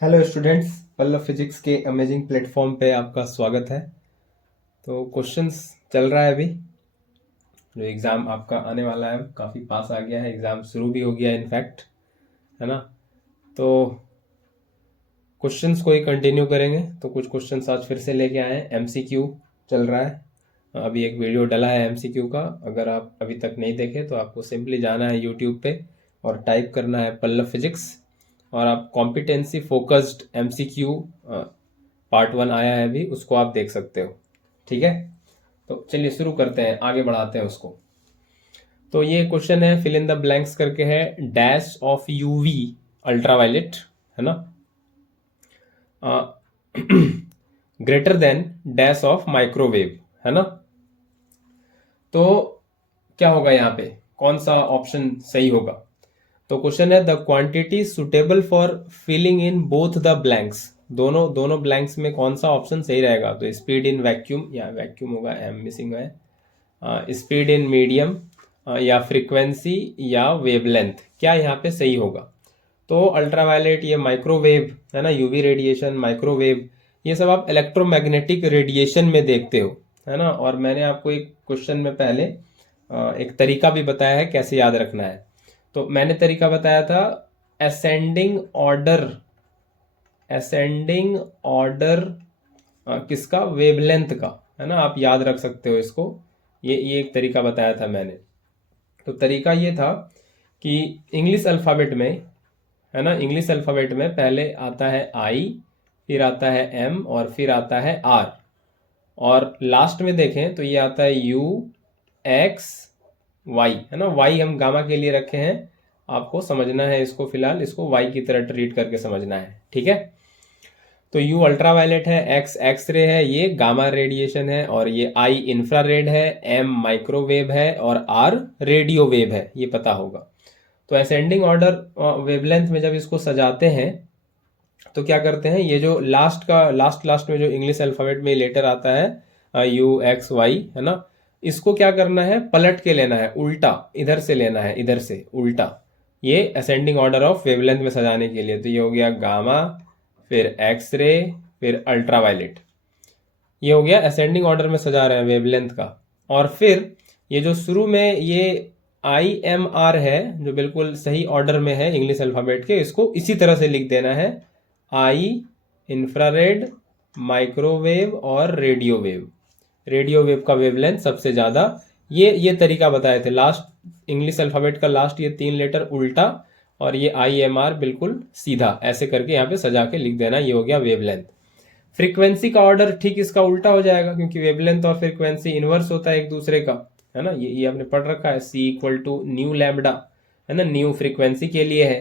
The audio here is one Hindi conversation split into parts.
हेलो स्टूडेंट्स, पल्लव फिजिक्स के अमेजिंग प्लेटफॉर्म पे आपका स्वागत है। तो क्वेश्चंस चल रहा है अभी। जो एग्ज़ाम आपका आने वाला है काफ़ी पास आ गया है, एग्ज़ाम शुरू भी हो गया है इनफैक्ट, है ना। तो क्वेश्चंस को ही कंटिन्यू करेंगे। तो कुछ क्वेश्चंस आज फिर से लेके आए हैं। एमसीक्यू चल रहा है, अभी एक वीडियो डला है एमसीक्यू का। अगर आप अभी तक नहीं देखे तो आपको सिंपली जाना है यूट्यूब पे और टाइप करना है पल्लव फिजिक्स, और आप कॉम्पिटेंसी फोकस्ड एमसीक्यू पार्ट 1 आया है अभी, उसको आप देख सकते हो। ठीक है, तो चलिए शुरू करते हैं, आगे बढ़ाते हैं उसको। तो ये क्वेश्चन है, फिल इन द ब्लैंक्स करके है। डैश ऑफ यूवी अल्ट्रावायलेट, है ना, greater than dash of microwave, है ना। तो क्या होगा यहाँ पे, कौन सा ऑप्शन सही होगा? तो क्वेश्चन है the quantity suitable for filling in both the blanks. दोनों दोनों ब्लैंक्स में कौन सा ऑप्शन सही रहेगा? तो स्पीड इन वैक्यूम, या वैक्यूम होगा, एम मिसिंग है, स्पीड इन मीडियम, या फ्रीक्वेंसी या वेवलेंथ, क्या यहाँ पे सही होगा? तो अल्ट्रावायलेट, ये माइक्रोवेव है ना, यूवी रेडिएशन, माइक्रोवेव, ये सब आप इलेक्ट्रोमैग्नेटिक रेडिएशन में देखते हो, है ना। और मैंने आपको एक क्वेश्चन में पहले एक तरीका भी बताया है कैसे याद रखना है। तो मैंने तरीका बताया था असेंडिंग ऑर्डर, असेंडिंग ऑर्डर किसका? वेवलेंथ का, है ना। आप याद रख सकते हो इसको, ये एक तरीका बताया था मैंने। तो तरीका ये था कि इंग्लिश अल्फ़ाबेट में, है ना, इंग्लिश अल्फ़ाबेट में पहले आता है आई, फिर आता है एम, और फिर आता है आर, और लास्ट में देखें तो ये आता है यू, एक्स, वाई, है ना। वाई हम गामा के लिए रखे हैं, आपको समझना है इसको, फिलहाल इसको वाई की तरह ट्रीट करके समझना है, ठीक है। तो यू अल्ट्रावायलेट है, एक्स एक्स रे है, ये गामा रेडिएशन है, और ये आई इंफ्रारेड है, एम माइक्रोवेव है, और आर रेडियो वेव है, ये पता होगा। तो असेंडिंग ऑर्डर वेवलेंथ में जब इसको सजाते हैं तो क्या करते हैं, ये जो लास्ट का लास्ट लास्ट में जो इंग्लिश अल्फाबेट में लेटर आता है यू एक्स वाई, है ना, इसको क्या करना है, पलट के लेना है, उल्टा इधर से लेना है, इधर से उल्टा, ये असेंडिंग ऑर्डर ऑफ वेवलेंथ में सजाने के लिए। तो ये हो गया गामा, फिर एक्स रे, फिर अल्ट्रावायलेट, ये हो गया असेंडिंग ऑर्डर में सजा रहे हैं वेवलेंथ का। और फिर ये जो शुरू में ये आई एम आर है, जो बिल्कुल सही ऑर्डर में है इंग्लिश अल्फाबेट के, इसको इसी तरह से लिख देना है, आई इंफ्रारेड, माइक्रोवेव और रेडियो वेव। रेडियो वेव का वेवलेंथ सबसे ज़्यादा, ये तरीका बताए थे लास्ट, इंग्लिश अल्फ़ाबेट का लास्ट ये 3 लेटर उल्टा, और ये आई एम आर बिल्कुल सीधा, ऐसे करके यहाँ पे सजा के लिख देना, ये हो गया वेवलेंथ। फ्रीक्वेंसी का ऑर्डर ठीक इसका उल्टा हो जाएगा, क्योंकि वेवलेंथ और फ्रीक्वेंसी इनवर्स होता है एक दूसरे का, है ना। ये आपने पढ़ रखा है, सी इक्वल टू न्यू लैम्डा, है ना, न्यू फ्रीक्वेंसी के लिए है।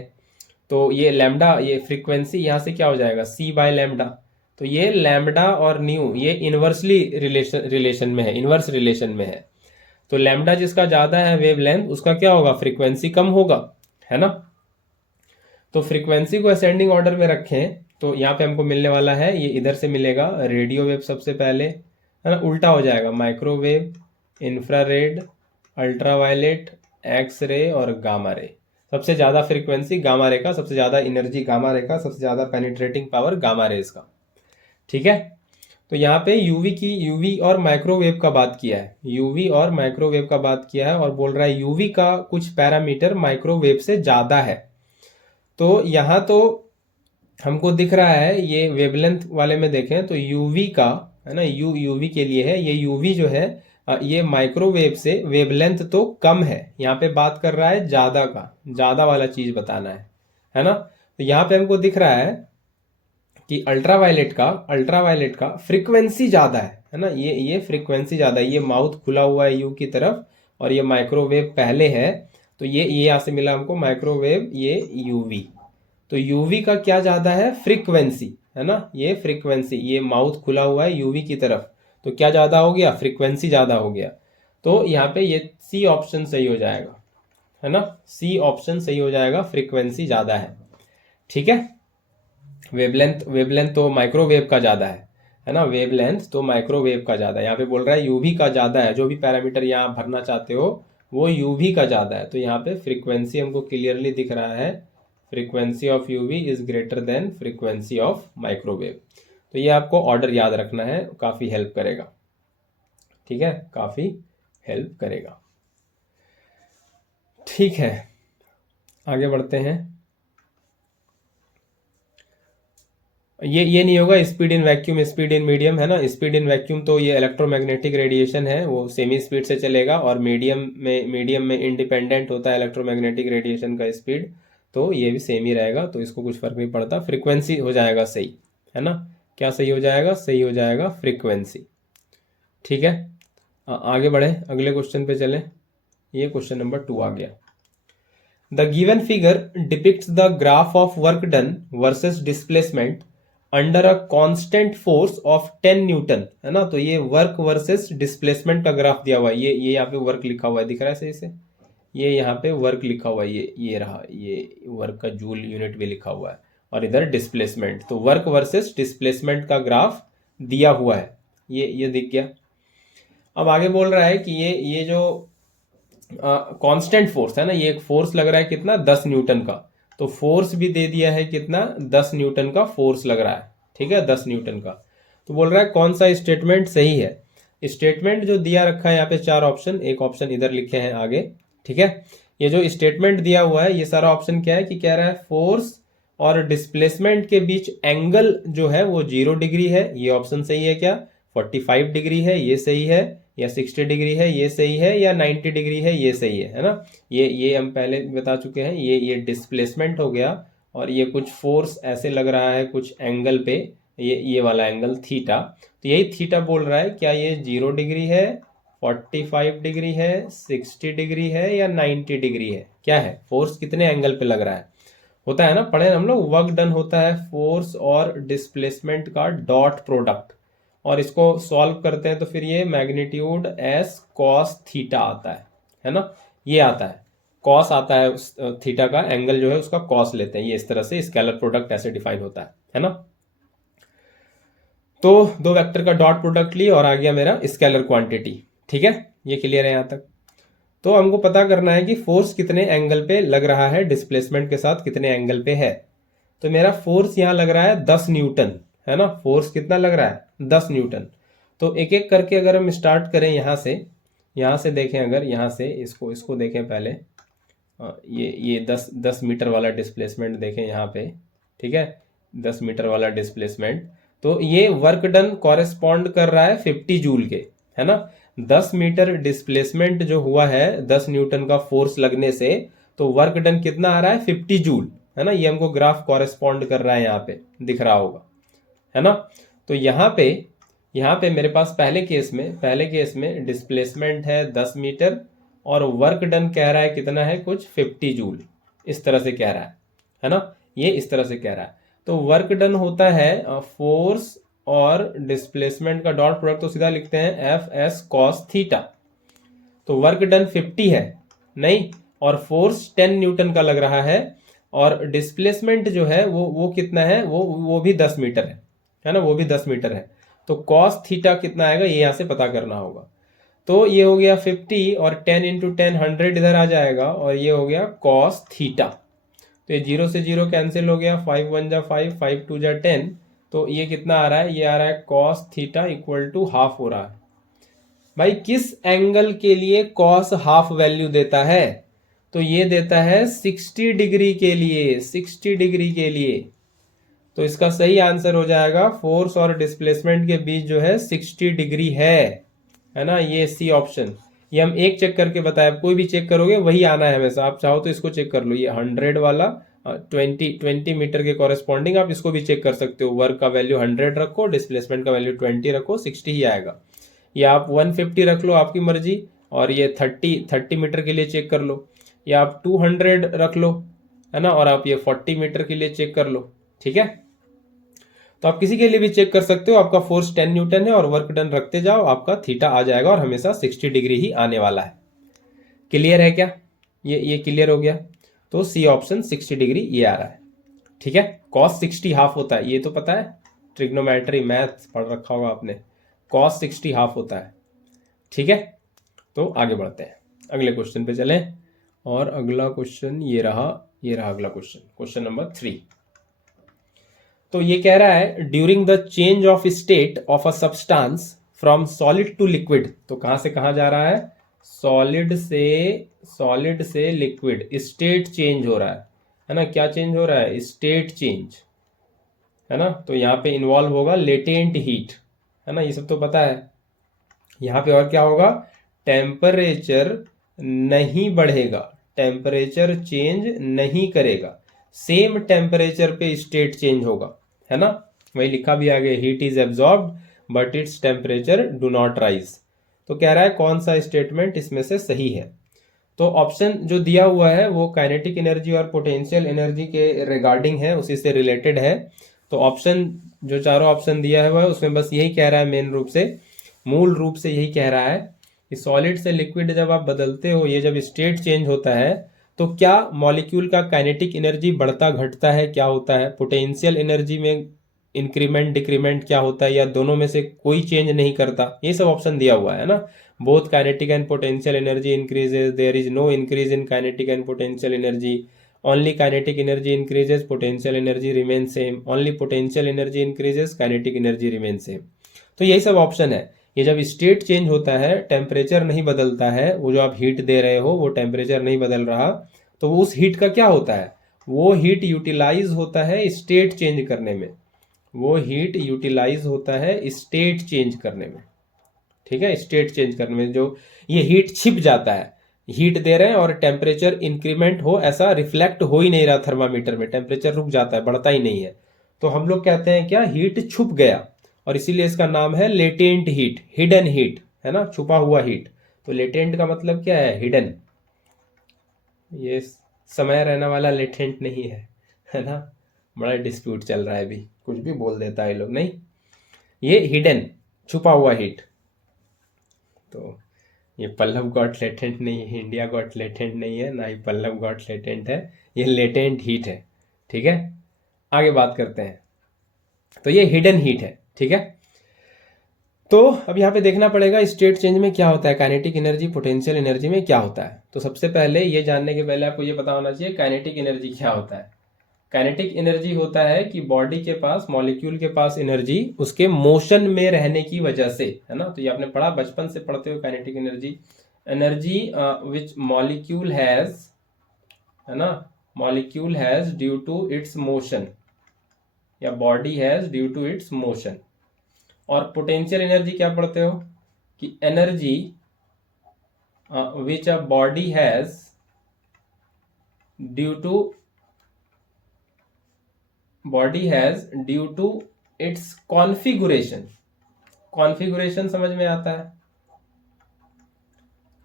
तो ये लैम्डा, ये फ्रीक्वेंसी यहाँ से क्या हो जाएगा, सी बाय लैम्डा। तो ये लैम्डा और न्यू ये इनवर्सली रिलेशन में है, इनवर्स रिलेशन में है। तो लैम्डा जिसका ज़्यादा है वेवलेंथ, उसका क्या होगा, फ्रीक्वेंसी कम होगा, है ना। तो फ्रीक्वेंसी को असेंडिंग ऑर्डर में रखें तो यहाँ पे हमको मिलने वाला है, ये इधर से मिलेगा रेडियो वेव सबसे पहले, है ना, उल्टा हो जाएगा microwave, infrared, ultraviolet, X ray और गामा रे। सबसे ज़्यादा फ्रीक्वेंसी गामा रे का, सबसे ज़्यादा एनर्जी गामा रे का, सबसे ज़्यादा पेनिट्रेटिंग पावर गामा रेज का, ठीक है। तो यहाँ पे यूवी और माइक्रोवेव का बात किया है, यूवी और माइक्रोवेव का बात किया है, और बोल रहा है यूवी का कुछ पैरामीटर माइक्रोवेव से ज़्यादा है। तो यहाँ तो हमको दिख रहा है, ये वेवलेंथ वाले में देखें तो यूवी का, है ना, यूवी के लिए है, ये यूवी जो है ये माइक्रोवेव से वेवलेंथ तो कम है, यहाँ पे बात कर रहा है ज़्यादा का, ज़्यादा वाला चीज़ बताना है ना। तो यहाँ पे हमको दिख रहा है कि अल्ट्रावायलेट का फ्रीक्वेंसी ज़्यादा है ना, ये फ्रीक्वेंसी ज़्यादा है, ये माउथ खुला हुआ है यू की तरफ, और ये माइक्रोवेव पहले है, तो ये यहाँ से मिला हमको माइक्रोवेव, ये यूवी। तो यूवी का क्या ज़्यादा है, फ्रीक्वेंसी, है ना, ये फ्रीक्वेंसी, ये माउथ खुला हुआ है यूवी की तरफ, तो क्या ज़्यादा हो गया, फ्रीक्वेंसी ज़्यादा हो गया। तो यहाँ पे ये सी ऑप्शन सही हो जाएगा, है ना, सी ऑप्शन सही हो जाएगा, फ्रीक्वेंसी ज़्यादा है, ठीक है। वेवलेंथ तो माइक्रोवेव का ज़्यादा है ना, वेवलेंथ तो माइक्रोवेव का ज़्यादा है। यहाँ पे बोल रहा है यूवी का ज़्यादा है, जो भी पैरामीटर यहाँ भरना चाहते हो वो यूवी का ज़्यादा है। तो यहाँ पे फ्रीक्वेंसी हमको क्लियरली दिख रहा है, frequency of UV is greater than frequency of microwave. तो ये आपको ऑर्डर याद रखना है, काफ़ी हेल्प करेगा। ठीक है, काफ़ी हेल्प करेगा। ठीक है, आगे बढ़ते हैं। ये नहीं होगा speed in vacuum, speed in medium, है ना। स्पीड इन वैक्यूम तो ये इलेक्ट्रोमैग्नेटिक रेडिएशन है, वो सेमी स्पीड से चलेगा, और मीडियम में इंडिपेंडेंट होता है इलेक्ट्रोमैग्नेटिक रेडिएशन का स्पीड, तो ये भी सेम ही रहेगा, तो इसको कुछ फर्क नहीं पड़ता। फ्रीक्वेंसी हो जाएगा सही, है ना। क्या सही हो जाएगा? सही हो जाएगा फ्रीक्वेंसी। ठीक है, आगे बढ़े, अगले क्वेश्चन पे चले। ये क्वेश्चन नंबर 2 आ गया। The given figure depicts the graph of work done versus displacement under a constant force of 10 Newton, है ना। तो ये वर्क वर्सेस डिस्प्लेसमेंट का ग्राफ दिया हुआ है। ये यहाँ पे वर्क लिखा हुआ है, दिख रहा है सही से? ये यहाँ पे वर्क लिखा हुआ है, ये रहा, ये वर्क का जूल यूनिट भी लिखा हुआ है, और इधर डिस्प्लेसमेंट। तो वर्क वर्सेस डिस्प्लेसमेंट का ग्राफ दिया हुआ है, ये दिख गया। अब आगे बोल रहा है कि ये जो कांस्टेंट फोर्स है ना, ये एक फोर्स लग रहा है कितना, 10 न्यूटन का। तो फोर्स भी दे दिया है कितना, 10 न्यूटन का फोर्स लग रहा है। ठीक है, 10 न्यूटन का। तो बोल रहा है कौन सा स्टेटमेंट सही है। स्टेटमेंट जो दिया रखा है यहाँ पे 4 ऑप्शन, एक ऑप्शन इधर लिखे हैं आगे। ठीक है, ये जो स्टेटमेंट दिया हुआ है, ये सारा ऑप्शन क्या है कि कह रहा है फोर्स और डिस्प्लेसमेंट के बीच एंगल जो है वो 0 डिग्री है, ये ऑप्शन सही है क्या? 45 डिग्री है, ये सही है, या 60 डिग्री है, ये सही है, या 90 डिग्री है, ये सही है ना। ये हम पहले बता चुके हैं। ये डिस्प्लेसमेंट हो गया, और ये कुछ फोर्स ऐसे लग रहा है कुछ एंगल पे, ये वाला एंगल थीटा। तो यही थीटा बोल रहा है, क्या ये 0 डिग्री है, 45 डिग्री है, 60 डिग्री है, या 90 डिग्री है? क्या है फोर्स, कितने एंगल पे लग रहा है? होता है ना, पढ़े हम लोग, वर्क डन होता है फोर्स और डिस्प्लेसमेंट का डॉट प्रोडक्ट, और इसको सॉल्व करते हैं तो फिर ये मैग्नीट्यूड एस कॉस थीटा आता है ना। ये आता है कॉस आता है, उस थीटा का एंगल जो है उसका कॉस लेते हैं, ये इस तरह से स्केलर प्रोडक्ट ऐसे डिफाइन होता है ना। तो दो वेक्टर का डॉट प्रोडक्ट लिए और आ गया मेरा स्केलर क्वांटिटी। ठीक है, ये क्लियर है यहाँ तक। तो हमको पता करना है कि फोर्स कितने एंगल पे लग रहा है, डिस्प्लेसमेंट के साथ कितने एंगल पे है। तो मेरा फोर्स यहाँ लग रहा है 10 न्यूटन, है ना। फोर्स कितना लग रहा है? 10 न्यूटन। तो एक एक करके अगर हम स्टार्ट करें यहाँ से देखें, अगर यहाँ से इसको देखें पहले, ये 10 मीटर वाला डिस्प्लेसमेंट देखें यहाँ पे। ठीक है, 10 मीटर वाला डिस्प्लेसमेंट, तो ये वर्क डन कॉरेस्पॉन्ड कर रहा है 50 जूल के, है ना। 10 मीटर डिस्प्लेसमेंट जो हुआ है 10 न्यूटन का फोर्स लगने से, तो वर्क डन कितना आ रहा है? 50 जूल, है ना। ये हमको ग्राफ कॉरेस्पॉन्ड कर रहा है, यहाँ पे दिख रहा होगा, है ना। तो यहाँ पे मेरे पास पहले केस में डिस्प्लेसमेंट है 10 मीटर, और वर्क डन कह रहा है कितना है, कुछ 50 जूल, इस तरह से कह रहा है ना। ये इस तरह से कह रहा है। तो वर्क डन होता है फोर्स और डिस्प्लेसमेंट का डॉट प्रोडक्ट, तो सीधा लिखते हैं एफ एस कॉस थीटा। तो वर्क डन 50 है नहीं, और फोर्स 10 न्यूटन का लग रहा है, और डिस्प्लेसमेंट जो है वो कितना है, वो भी 10 मीटर है ना, वो भी 10 मीटर है। तो कॉस थीटा कितना आएगा, ये यहां से पता करना होगा। तो ये हो गया 50, और 10 इंटू 10 100 इधर आ जाएगा, और ये हो गया कॉस थीटा। तो ये 0 से 0 कैंसिल हो गया, 5 1 जा 5, 5 2 जा 10, तो ये कितना आ रहा है, ये आ रहा है cos theta equal to half हो रहा है। भाई किस एंगल के लिए कॉस हाफ वैल्यू देता है? तो ये देता है 60 डिग्री के लिए, 60 डिग्री के लिए। तो इसका सही आंसर हो जाएगा फोर्स और डिस्प्लेसमेंट के बीच जो है 60 डिग्री है ना, ये सी ऑप्शन। ये हम एक चेक करके बताया, कोई भी चेक करोगे वही आना है हमेशा। आप चाहो तो इसको चेक कर लो, ये 100 वाला 20 मीटर के कॉरेस्पॉन्डिंग आप इसको भी चेक कर सकते हो। वर्क का वैल्यू 100 रखो, डिस्प्लेसमेंट का वैल्यू 20 रखो, 60 ही आएगा। या आप 150 रख लो, आपकी मर्जी, और ये 30 मीटर के लिए चेक कर लो, या आप 200 रख लो, है ना, और आप ये 40 मीटर के लिए चेक कर लो। ठीक है, तो आप किसी के लिए भी चेक कर सकते हो। आपका फोर्स 10 न्यूटन है, और वर्क डन रखते जाओ, आपका थीटा आ जाएगा, और हमेशा 60 डिग्री ही आने वाला है। क्लियर है क्या? ये क्लियर हो गया। तो सी ऑप्शन 60 डिग्री ये आ रहा है। ठीक है, कॉस 60 हाफ होता है, ये तो पता है, ट्रिग्नोमेट्री मैथ पढ़ रखा होगा आपने, कॉस 60 हाफ होता है। ठीक है, तो आगे बढ़ते हैं, अगले क्वेश्चन पे चलें। और अगला क्वेश्चन ये रहा, ये रहा अगला क्वेश्चन, क्वेश्चन नंबर 3। तो ये कह रहा है during the change of state of a substance from solid to liquid, तो कहां से कहां जा रहा है, सॉलिड से लिक्विड, स्टेट चेंज हो रहा है ना, क्या चेंज हो रहा है, स्टेट चेंज, है ना। तो यहाँ पे इन्वॉल्व होगा लेटेंट हीट, है ना, ये सब तो पता है। यहाँ पे और क्या होगा, टेम्परेचर नहीं बढ़ेगा, टेम्परेचर चेंज नहीं करेगा, सेम टेम्परेचर पे स्टेट चेंज होगा, है ना। वही लिखा भी आगे, heat is absorbed but its temperature do not rise. तो कह रहा है कौन सा स्टेटमेंट इसमें से सही है। तो ऑप्शन जो दिया हुआ है वो काइनेटिक एनर्जी और पोटेंशियल एनर्जी के रिगार्डिंग है, उसी से रिलेटेड है। तो ऑप्शन जो चारों ऑप्शन दिया है वह उसमें बस यही कह रहा है, मूल रूप से यही कह रहा है कि सॉलिड से लिक्विड जब आप बदलते हो, ये जब स्टेट चेंज होता है तो क्या मॉलिक्यूल का काइनेटिक एनर्जी बढ़ता घटता है, क्या होता है, पोटेंशियल एनर्जी में इंक्रीमेंट डिक्रीमेंट क्या होता है, या दोनों में से कोई चेंज नहीं करता, ये सब ऑप्शन दिया हुआ है ना। Both kinetic and potential energy increases, there is no increase in kinetic and potential energy, only kinetic energy increases, potential energy remain same, only potential energy increases, kinetic energy remain same. तो यही सब ऑप्शन है। ये जब स्टेट चेंज होता है, टेम्परेचर नहीं बदलता है, वो जो आप हीट दे रहे हो वो टेम्परेचर नहीं बदल रहा, तो उस हीट का क्या होता है, वो हीट यूटिलाइज होता है स्टेट चेंज करने में, वो हीट यूटिलाइज होता है स्टेट चेंज करने में, ठीक है, स्टेट चेंज करने में जो ये हीट छिप जाता है, हीट दे रहे हैं और टेम्परेचर इंक्रीमेंट हो, ऐसा रिफ्लेक्ट हो ही नहीं रहा थर्मामीटर में, टेम्परेचर रुक जाता है, बढ़ता ही नहीं है, तो हम लोग कहते हैं क्या, हीट छुप गया, और इसीलिए इसका नाम है लेटेंट हीट, हिडन हीट, है ना, छुपा हुआ हीट। तो लेटेंट का मतलब क्या है, हिडन, ये समय रहने वाला लेटेंट नहीं है ना। बड़ा डिस्प्यूट चल रहा है अभी, कुछ भी बोल देता है लोग, नहीं, ये हिडन, छुपा हुआ हीट। तो ये पल्लव गॉट लेटेंट नहीं है, इंडिया गॉट लेटेंट नहीं है, ना ही पल्लव गॉट लेटेंट है, ये लेटेंट हीट है, ठीक है। आगे बात करते हैं, तो ये हिडन हीट है, ठीक है। तो अब यहाँ पे देखना पड़ेगा स्टेट चेंज में क्या होता है, काइनेटिक एनर्जी पोटेंशियल एनर्जी में क्या होता है। तो सबसे पहले ये जानने के पहले आपको ये पता होना चाहिए काइनेटिक एनर्जी क्या होता है। काइनेटिक एनर्जी होता है कि बॉडी के पास, मॉलिक्यूल के पास एनर्जी उसके मोशन में रहने की वजह से, है ना। तो ये आपने पढ़ा, बचपन से पढ़ते हो kinetic energy, energy which molecule has, है ना, molecule has due to its motion, या body has due to its motion. और पोटेंशियल एनर्जी क्या पढ़ते हो कि energy which a body has due to its configuration. Configuration समझ में आता है,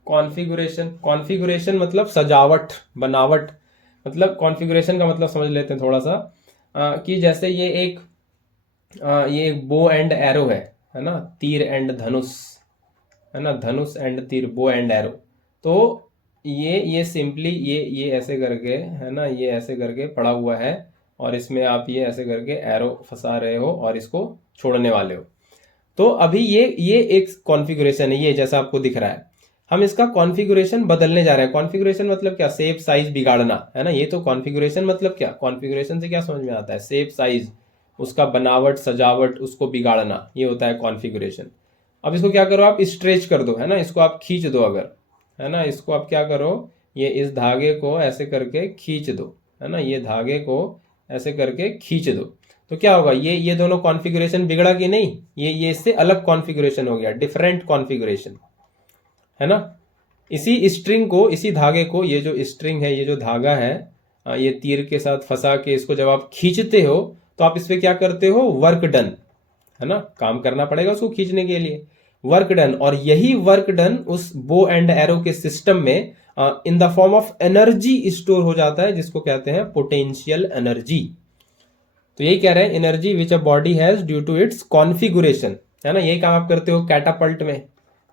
कॉन्फ़िगरेशन मतलब सजावट, बनावट, मतलब कॉन्फ़िगरेशन का मतलब समझ लेते हैं थोड़ा सा, कि जैसे ये एक बो एंड एरो है ना, तीर एंड धनुष, है ना, धनुष एंड तीर, बो एंड एरो। तो ये सिंपली ये ऐसे करके, है ना, ये ऐसे करके पड़ा हुआ है, और इसमें आप ये ऐसे करके एरो फंसा रहे हो और इसको छोड़ने वाले हो। तो अभी ये एक कॉन्फ़िगरेशन है, ये जैसा आपको दिख रहा है, हम इसका कॉन्फ़िगरेशन बदलने जा रहे हैं। कॉन्फ़िगरेशन मतलब क्या, शेप साइज बिगाड़ना, है ना। ये तो कॉन्फ़िगरेशन मतलब क्या, कॉन्फ़िगरेशन से क्या समझ में आता है, शेप साइज, उसका बनावट सजावट, उसको बिगाड़ना, ये होता है कॉन्फ़िगरेशन। अब इसको क्या करो, आप स्ट्रेच कर दो, है ना, इसको आप खींच दो अगर, है ना, इसको आप क्या करो, ये इस धागे को ऐसे करके खींच दो, है ना, ये धागे को ऐसे करके खींच दो, तो क्या होगा, ये दोनों कॉन्फ़िगरेशन बिगड़ा कि नहीं, ये इससे अलग कॉन्फ़िगरेशन हो गया, डिफरेंट कॉन्फ़िगरेशन, है ना। इसी स्ट्रिंग को, इसी धागे को, ये जो स्ट्रिंग है, ये जो धागा है, ये तीर के साथ फंसा के इसको जब आप खींचते हो तो आप इस पे क्या करते हो, वर्क डन, है ना, काम करना पड़ेगा उसको खींचने के लिए, वर्क डन। और यही वर्क डन उस बो एंड एरो के सिस्टम में in the form of energy store हो जाता है, जिसको कहते हैं पोटेंशियल एनर्जी। तो यही कह रहे हैं, energy which a body has due to its configuration, है ना। यही काम आप करते हो कैटापल्ट में,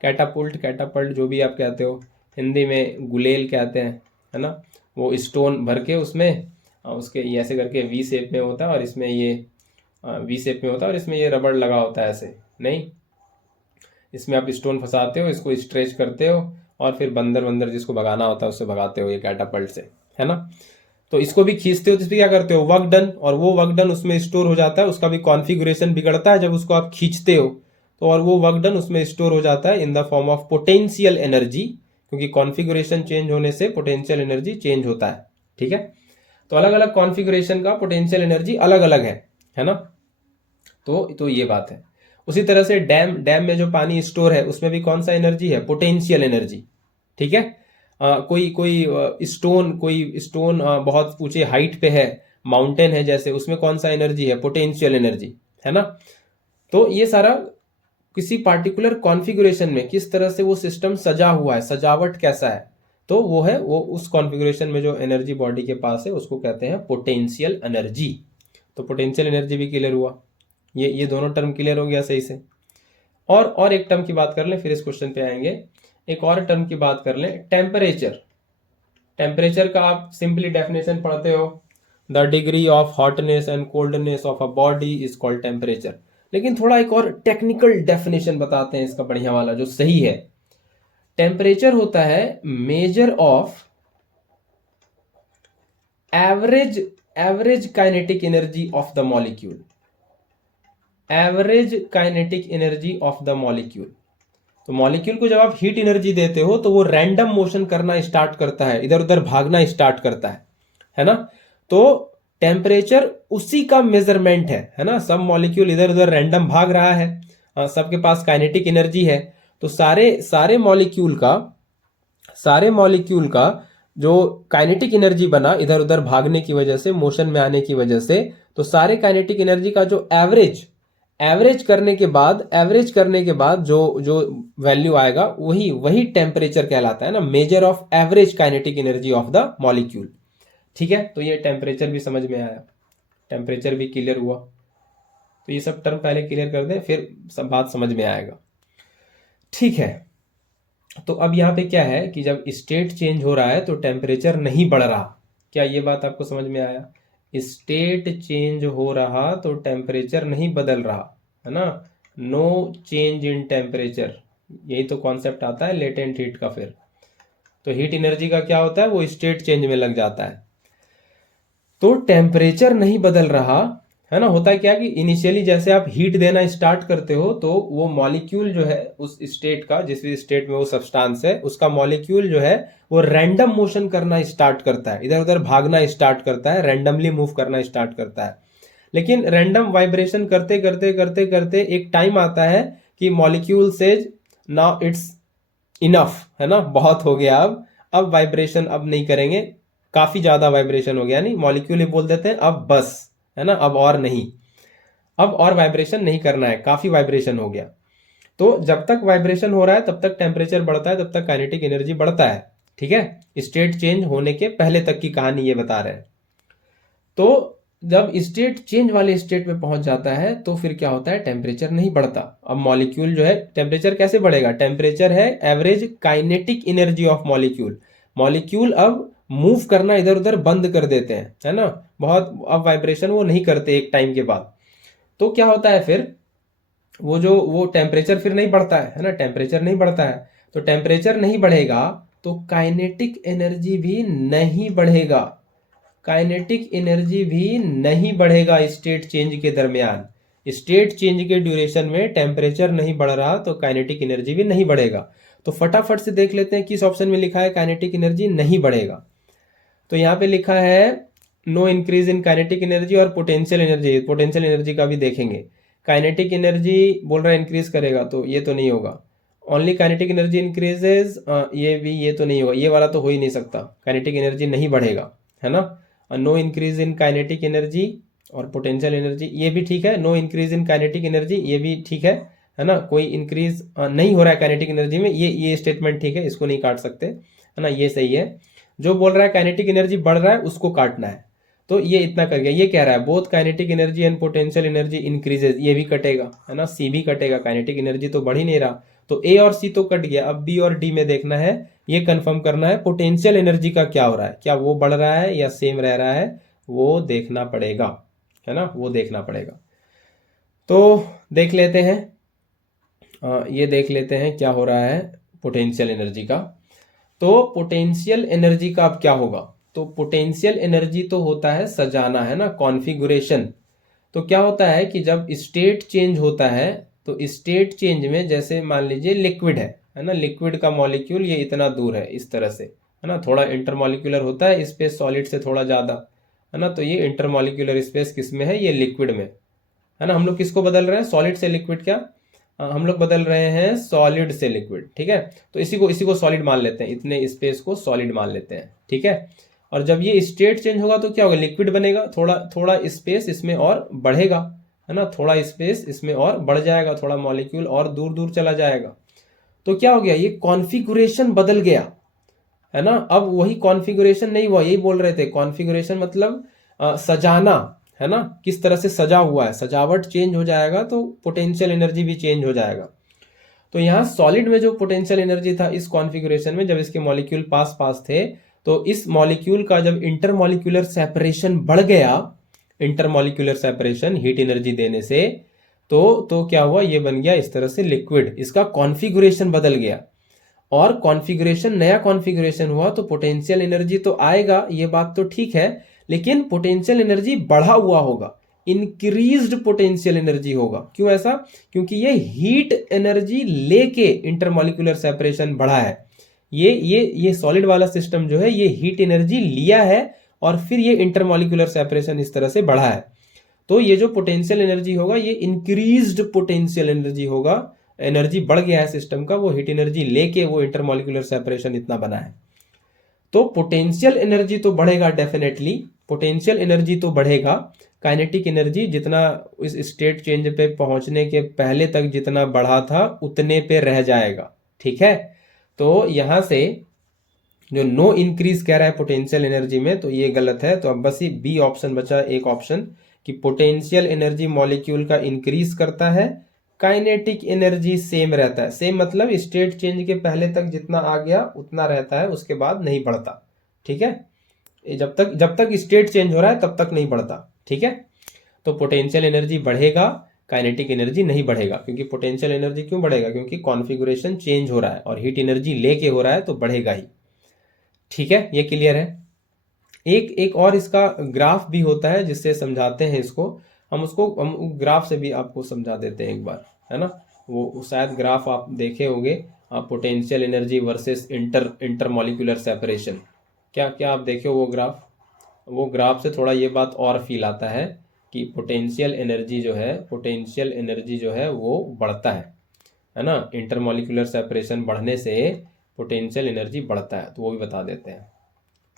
कैटापल्ट जो भी आप कहते हो, हिंदी में गुलेल कहते हैं, है ना। वो स्टोन भर के उसमें, उसके ये ऐसे करके वी शेप में होता है, और इसमें ये वी शेप में होता है, और इसमें ये रबड़ लगा होता है, ऐसे नहीं, इसमें आप स्टोन फंसाते हो, इसको स्ट्रेच करते हो, और फिर बंदर जिसको भगाना होता है उससे भगाते हो, ये कैटापल्ट से, है ना। तो इसको भी खींचते हो तो इसमें क्या करते हो, वर्क डन, और वो वर्क डन उसमें स्टोर हो जाता है, उसका भी कॉन्फ़िगरेशन बिगड़ता है जब उसको आप खींचते हो, तो और वो वर्क डन उसमें स्टोर हो जाता है in the form of potential energy, क्योंकि कॉन्फ़िगरेशन चेंज होने से पोटेंशियल एनर्जी चेंज होता है। ठीक है, तो अलग अलग कॉन्फ़िगरेशन का पोटेंशियल एनर्जी अलग अलग है ना। तो ये बात है। उसी तरह से डैम में जो पानी स्टोर है उसमें भी कौन सा एनर्जी है, पोटेंशियल एनर्जी। ठीक है, कोई स्टोन बहुत ऊंचे हाइट पे है, माउंटेन है जैसे, उसमें कौन सा एनर्जी है, पोटेंशियल एनर्जी, है ना। तो ये सारा किसी पार्टिकुलर कॉन्फ़िगरेशन में किस तरह से वो सिस्टम सजा हुआ है, सजावट कैसा है, तो वो उस कॉन्फ़िगरेशन में जो एनर्जी बॉडी के पास है उसको कहते हैं पोटेंशियल एनर्जी। तो पोटेंशियल एनर्जी भी क्लियर हुआ, ये दोनों टर्म क्लियर हो गया सही से। और एक टर्म की बात कर लें, फिर इस क्वेश्चन पे आएंगे। एक और टर्म की बात कर लें, टेम्परेचर। टेम्परेचर का आप सिंपली डेफिनेशन पढ़ते हो, the degree of hotness and coldness of a body is called temperature. लेकिन थोड़ा एक और टेक्निकल डेफिनेशन बताते हैं इसका, बढ़िया वाला जो सही है। टेम्परेचर होता है measure of average kinetic energy of the molecule, average kinetic energy of the molecule. तो मॉलिक्यूल को जब आप हीट एनर्जी देते हो तो वो रैंडम मोशन करना स्टार्ट करता है, इधर उधर भागना स्टार्ट करता है ना। तो टेम्परेचर उसी का मेजरमेंट है ना। सब मॉलिक्यूल इधर उधर रैंडम भाग रहा है, सबके पास काइनेटिक एनर्जी है, तो सारे मॉलिक्यूल का जो काइनेटिक एनर्जी बना इधर उधर भागने की वजह से, मोशन में आने की वजह से, तो सारे काइनेटिक एनर्जी का जो एवरेज करने के बाद जो वैल्यू आएगा वही टेम्परेचर कहलाता है ना, measure of average kinetic energy of the molecule. ठीक है, तो ये टेम्परेचर भी समझ में आया, टेम्परेचर भी क्लियर हुआ। तो ये सब टर्म पहले क्लियर कर दें, फिर सब बात समझ में आएगा। ठीक है, तो अब यहाँ पे क्या है कि जब स्टेट चेंज हो रहा है तो टेम्परेचर नहीं बढ़ रहा। क्या ये बात आपको समझ में आया? स्टेट चेंज हो रहा तो टेम्परेचर नहीं बदल रहा, है ना। नो चेंज इन टेम्परेचर, यही तो कॉन्सेप्ट आता है लेटेंट हीट का। फिर तो हीट एनर्जी का क्या होता है, वो स्टेट चेंज में लग जाता है। तो टेम्परेचर नहीं बदल रहा, है ना। होता है क्या कि इनिशियली जैसे आप हीट देना स्टार्ट करते हो तो वो मॉलिक्यूल जो है उस स्टेट का, जिस भी स्टेट में वो सब्सटेंस है, उसका मॉलिक्यूल जो है वो रैंडम मोशन करना स्टार्ट करता है, इधर उधर भागना स्टार्ट करता है, रैंडमली मूव करना स्टार्ट करता है। लेकिन रैंडम वाइब्रेशन करते करते करते करते एक टाइम आता है कि molecule says now it's enough, है ना, बहुत हो गया, अब वाइब्रेशन अब नहीं करेंगे, काफी ज्यादा वाइब्रेशन हो गया, नहीं, मॉलिक्यूल ही बोल देते हैं अब बस, है ना, अब और नहीं, अब और वाइब्रेशन नहीं करना है, काफी वाइब्रेशन हो गया। तो जब तक वाइब्रेशन हो रहा है तब तक टेम्परेचर बढ़ता है, तब तक काइनेटिक एनर्जी बढ़ता है। ठीक है, स्टेट चेंज होने के पहले तक की कहानी ये बता रहे हैं। तो जब स्टेट चेंज वाले स्टेट में पहुंच जाता है तो फिर क्या होता है, टेम्परेचर नहीं बढ़ता। अब मॉलिक्यूल जो है, टेम्परेचर कैसे बढ़ेगा, टेम्परेचर है average kinetic energy of molecule. Molecule अब मूव करना इधर उधर बंद कर देते हैं, है ना, बहुत, अब वाइब्रेशन वो नहीं करते एक टाइम के बाद। तो क्या होता है फिर, वो टेम्परेचर फिर नहीं बढ़ता है ना, टेम्परेचर नहीं बढ़ता है। तो टेम्परेचर नहीं बढ़ेगा तो काइनेटिक एनर्जी भी नहीं बढ़ेगा, काइनेटिक एनर्जी भी नहीं बढ़ेगा स्टेट चेंज के दरमियान। स्टेट चेंज के ड्यूरेशन में टेम्परेचर नहीं बढ़ रहा तो काइनेटिक एनर्जी भी नहीं बढ़ेगा। तो फटाफट से देख लेते हैं किस ऑप्शन में लिखा है काइनेटिक एनर्जी नहीं बढ़ेगा। तो यहाँ पे लिखा है no increase in kinetic energy और पोटेंशियल एनर्जी। पोटेंशियल एनर्जी का भी देखेंगे। काइनेटिक एनर्जी बोल रहा है इंक्रीज करेगा, तो ये तो नहीं होगा। ओनली काइनेटिक एनर्जी इंक्रीजेज, ये तो नहीं होगा, ये वाला तो हो ही नहीं सकता, काइनेटिक एनर्जी नहीं बढ़ेगा, है ना। No increase in kinetic energy और पोटेंशियल एनर्जी, ये भी ठीक है। No increase in kinetic energy, ये भी ठीक है ना। कोई इंक्रीज नहीं हो रहा है काइनेटिक एनर्जी में, ये स्टेटमेंट ठीक है, इसको नहीं काट सकते, है ना, ये सही है। जो बोल रहा है काइनेटिक एनर्जी बढ़ रहा है उसको काटना है। तो ये इतना कर गया। ये कह रहा है both kinetic energy and potential energy increases, ये भी कटेगा, है ना, सी भी कटेगा, काइनेटिक एनर्जी तो बढ़ ही नहीं रहा। तो ए और सी तो कट गया। अब बी और डी में देखना है, ये कंफर्म करना है पोटेंशियल एनर्जी का क्या हो रहा है, क्या वो बढ़ रहा है या सेम रह रहा है, वो देखना पड़ेगा, है ना, वो देखना पड़ेगा। तो देख लेते हैं, ये देख लेते हैं क्या हो रहा है पोटेंशियल एनर्जी का। तो पोटेंशियल एनर्जी का अब क्या होगा, तो पोटेंशियल एनर्जी तो होता है सजाना, है ना, कॉन्फ़िगरेशन। तो क्या होता है कि जब स्टेट चेंज होता है तो स्टेट चेंज में जैसे मान लीजिए लिक्विड है ना, लिक्विड का मॉलिक्यूल ये इतना दूर है इस तरह से, है ना, थोड़ा इंटरमॉलिक्यूलर होता है स्पेस सॉलिड से थोड़ा ज़्यादा, है ना, तो ये इंटरमॉलिक्यूलर स्पेस किस में है, ये लिक्विड में, है ना। हम लोग किसको बदल रहे हैं, सॉलिड से लिक्विड, क्या हम लोग बदल रहे हैं सॉलिड से लिक्विड, ठीक है। तो इसी को सॉलिड मान लेते हैं, इतने स्पेस को सॉलिड मान लेते हैं, ठीक है। और जब ये स्टेट चेंज होगा तो क्या होगा, लिक्विड बनेगा, थोड़ा थोड़ा स्पेस इसमें और बढ़ेगा, है ना, थोड़ा स्पेस इसमें और बढ़ जाएगा, थोड़ा मॉलिक्यूल और दूर दूर चला जाएगा। तो क्या हो गया, ये कॉन्फ़िगरेशन बदल गया, है ना। अब वही कॉन्फ़िगरेशन नहीं हुआ, यही बोल रहे थे, कॉन्फ़िगरेशन मतलब सजाना, है ना, किस तरह से सजा हुआ है, सजावट चेंज हो जाएगा तो पोटेंशियल एनर्जी भी चेंज हो जाएगा। तो यहाँ सॉलिड में जो पोटेंशियल एनर्जी था इस कॉन्फ़िगरेशन में, जब इसके मॉलिक्यूल पास पास थे, तो इस मॉलिक्यूल का जब इंटरमॉलिक्यूलर सेपरेशन बढ़ गया, इंटरमॉलिक्यूलर सेपरेशन हीट एनर्जी देने से, तो क्या हुआ, ये बन गया इस तरह से लिक्विड, इसका कॉन्फ़िगरेशन बदल गया। और कॉन्फ़िगरेशन, नया कॉन्फ़िगरेशन हुआ तो पोटेंशियल एनर्जी तो आएगा, ये बात तो ठीक है, लेकिन पोटेंशियल एनर्जी बढ़ा हुआ होगा, इंक्रीज्ड पोटेंशियल एनर्जी होगा। क्यों ऐसा, क्योंकि ये हीट एनर्जी लेके इंटरमॉलिक्यूलर सेपरेशन बढ़ा है। ये सॉलिड वाला सिस्टम जो है ये हीट एनर्जी लिया है और फिर ये इंटरमॉलिक्यूलर सेपरेशन इस तरह से बढ़ा है। तो ये जो पोटेंशियल एनर्जी होगा ये इंक्रीज्ड पोटेंशियल एनर्जी होगा, एनर्जी बढ़ गया है सिस्टम का, वो हीट एनर्जी लेके वो इंटरमॉलिक्यूलर सेपरेशन इतना बना है। तो पोटेंशियल एनर्जी तो बढ़ेगा डेफिनेटली, पोटेंशियल एनर्जी तो बढ़ेगा, काइनेटिक एनर्जी जितना इस स्टेट चेंज पे पहुंचने के पहले तक जितना बढ़ा था उतने पे रह जाएगा, ठीक है। तो यहां से जो नो इंक्रीज कह रहा है पोटेंशियल एनर्जी में, तो ये गलत है। तो अब बस ये बी ऑप्शन बचा, एक ऑप्शन, कि पोटेंशियल एनर्जी मॉलिक्यूल का इंक्रीज करता है, काइनेटिक एनर्जी सेम रहता है। सेम मतलब स्टेट चेंज के पहले तक जितना आ गया उतना रहता है, उसके बाद नहीं बढ़ता, ठीक है। जब तक स्टेट चेंज हो रहा है तब तक नहीं बढ़ता, ठीक है। तो पोटेंशियल एनर्जी बढ़ेगा, काइनेटिक एनर्जी नहीं बढ़ेगा, क्योंकि पोटेंशियल एनर्जी क्यों बढ़ेगा, क्योंकि कॉन्फ़िगरेशन चेंज हो रहा है और हीट एनर्जी लेके हो रहा है तो बढ़ेगा ही, ठीक है। ये क्लियर है। एक और इसका ग्राफ भी होता है जिससे समझाते हैं इसको, हम ग्राफ से भी आपको समझा देते हैं एक बार, है ना। वो शायद ग्राफ आप देखे होंगे, potential energy versus intermolecular separation, क्या आप देखे हो वो ग्राफ से थोड़ा ये बात और फील आता है कि पोटेंशियल एनर्जी जो है वो बढ़ता है ना, इंटरमॉलिक्यूलर सेपरेशन बढ़ने से पोटेंशियल एनर्जी बढ़ता है। तो वो भी बता देते हैं,